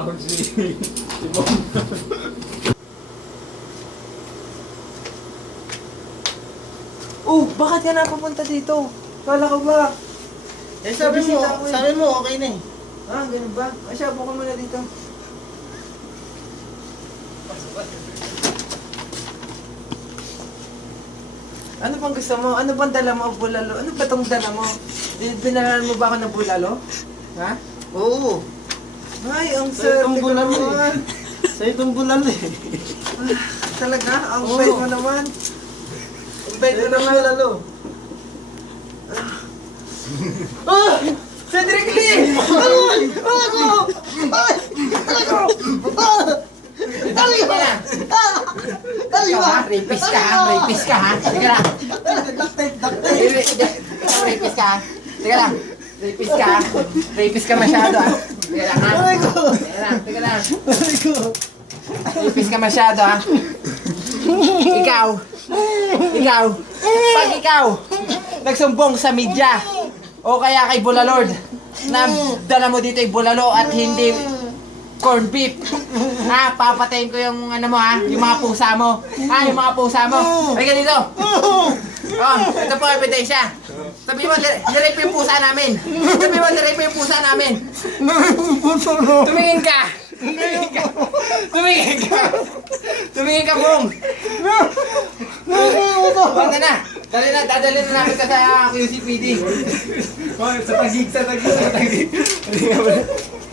Ako si Bong. Oh, bakit ka napapunta dito? Kala ko ba? Eh sabi mo okay na eh. Ah, ganun ba? Ay, siya, buka muna dito. Ano bang gusto mo? Ano bang dala mo, bulalo? Ano ba tong dala mo? Binalaan mo ba ako ng bulalo? Ha? Oo. Ay, ang Sa'yo swerte itong ko bulalo naman. Sa'yo itong bulalo eh. Talaga? Ang Oo. bait mo naman. Ang bait mo naman. bulalo. Ah! Cedric Lee! Rapist ka ha? Rapist ka ha? Teka lang. Rapist ka ha? Teka lang. Rapist ka ha? Rapist ka masyado ha? Teka lang ha? Teka lang. Rapist ka masyado ha? Ikaw. Pag ikaw nagsumbong sa media o kaya kay Bulalord na dala mo dito ay bulalo at hindi corn beef. Ha, papatayin ko yung ano mo ha, yung mga pusa mo. Ha, yung mga pusa mo. Ay ganito. Oh, ito po ebidensya. Sabi mo, nirape yung pusa namin. Sabi mo, nirape yung pusa namin. Tumingin ka. Tumingin ka, Bong. Banda na. Dadalhin na namin ka sa QCPD. Sa tagig.